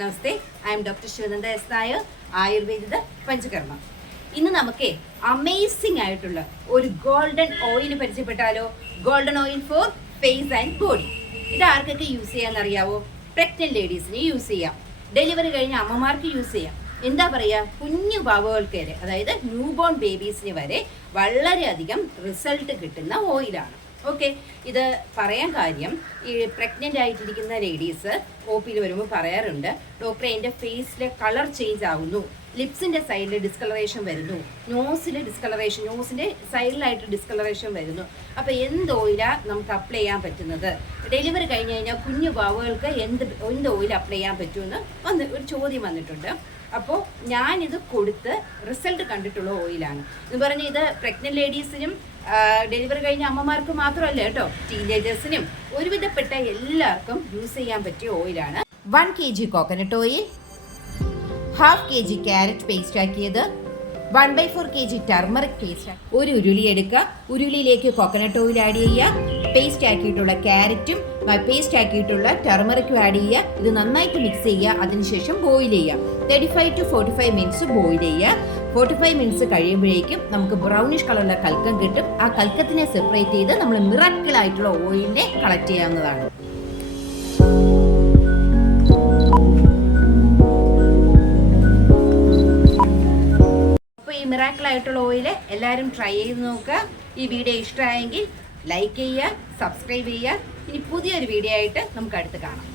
Namaste, I am doctor Shivananda S Nair, Ayurvedic Panchakarma. ഇന്ന് നമുക്ക് amazing ആയിട്ടുള്ള ഒരു ഗോൾഡൻ ഓയിൽ പരിചയപ്പെട്ടാലോ? Golden oil for face and body. ഇത് ആർക്കൊക്കെ യൂസ് ചെയ്യാന്നറിയാവോ? പ്രഗ്നന്റ് ലേഡീസിന് യൂസ് ചെയ്യാം, ഡെലിവറി കഴിഞ്ഞ അമ്മമാർക്ക് യൂസ് ചെയ്യാം. എന്താ പറയുക, കുഞ്ഞു പാവകൾക്ക് വരെ, അതായത് ന്യൂ ബോൺ ബേബീസിന് വരെ വളരെയധികം റിസൾട്ട് കിട്ടുന്ന ഓയിലാണ്. ഓക്കെ, ഇത് പറയാൻ കാര്യം, ഈ പ്രഗ്നൻ്റ് ആയിട്ടിരിക്കുന്ന ലേഡീസ് ഒ പിയിൽ വരുമ്പോൾ പറയാറുണ്ട്, ഡോക്ടറെ എൻ്റെ ഫേസിലെ കളർ ചേഞ്ച് ആവുന്നു, ലിപ്സിൻ്റെ സൈഡിൽ ഡിസ്കളറേഷൻ വരുന്നു, നോസിൽ ഡിസ്കളറേഷൻ, നോസിൻ്റെ സൈഡിലായിട്ട് ഡിസ്കളറേഷൻ വരുന്നു. അപ്പോൾ എന്ത് ഓയിലാണ് നമുക്ക് അപ്ലൈ ചെയ്യാൻ പറ്റുന്നത്? ഡെലിവറി കഴിഞ്ഞ് കഴിഞ്ഞാൽ കുഞ്ഞു പാവകൾക്ക് എന്ത് ഓയിൽ അപ്ലൈ ചെയ്യാൻ പറ്റുമെന്ന് ഒരു ചോദ്യം വന്നിട്ടുണ്ട്. അപ്പോൾ ഞാനിത് കൊടുത്ത് റിസൾട്ട് കണ്ടിട്ടുള്ള ഓയിലാണ്. എന്ന് പറഞ്ഞാൽ ഇത് പ്രഗ്നന്റ് ലേഡീസിനും ഡെലിവറി കഴിഞ്ഞ അമ്മമാർക്ക് മാത്രമല്ല കേട്ടോ, ടീനേജേഴ്സിനും ഒരുവിധപ്പെട്ട എല്ലാവർക്കും യൂസ് ചെയ്യാൻ പറ്റിയ ഓയിലാണ്. 1 kg coconut oil, 1/2 kg carrot paste ആക്കിയത്, 1/4 kg ടർമറിക് പേസ്റ്റ്. ഒരു ഉരുളി എടുക്കുക, ഉരുളിയിലേക്ക് കോക്കനട്ട് ഓയിൽ ആഡ് ചെയ്യുക, പേസ്റ്റ് ആക്കിയിട്ടുള്ള ക്യാരറ്റും പേസ്റ്റ് ആക്കിയിട്ടുള്ള ടർമറിക്കും ആഡ് ചെയ്യുക. ഇത് നന്നായിട്ട് മിക്സ് ചെയ്യുക. അതിനുശേഷം ബോയിൽ ചെയ്യുക. 35 to 45 മിനിറ്റ്സ് ബോയിൽ ചെയ്യുക. 45 മിനിറ്റ്സ് കഴിയുമ്പോഴേക്കും നമുക്ക് ബ്രൗണിഷ് കളറുള്ള കൽക്കം കിട്ടും. ആ കൽക്കത്തിനെ സെപ്പറേറ്റ് ചെയ്ത് നമ്മൾ മിറാക്കിൾ ആയിട്ടുള്ള ഓയിലിനെ കളക്ട് ചെയ്യാവുന്നതാണ്. അപ്പോൾ ഈ മിറാക്കിൾ ആയിട്ടുള്ള ഓയിൽ എല്ലാവരും ട്രൈ ചെയ്ത് നോക്കുക. ഈ വീഡിയോ ഇഷ്ടമായെങ്കിൽ ലൈക്ക് ചെയ്യുക, സബ്സ്ക്രൈബ് ചെയ്യുക. ഇനി പുതിയൊരു വീഡിയോ ആയിട്ട് നമുക്ക് അടുത്ത് കാണാം.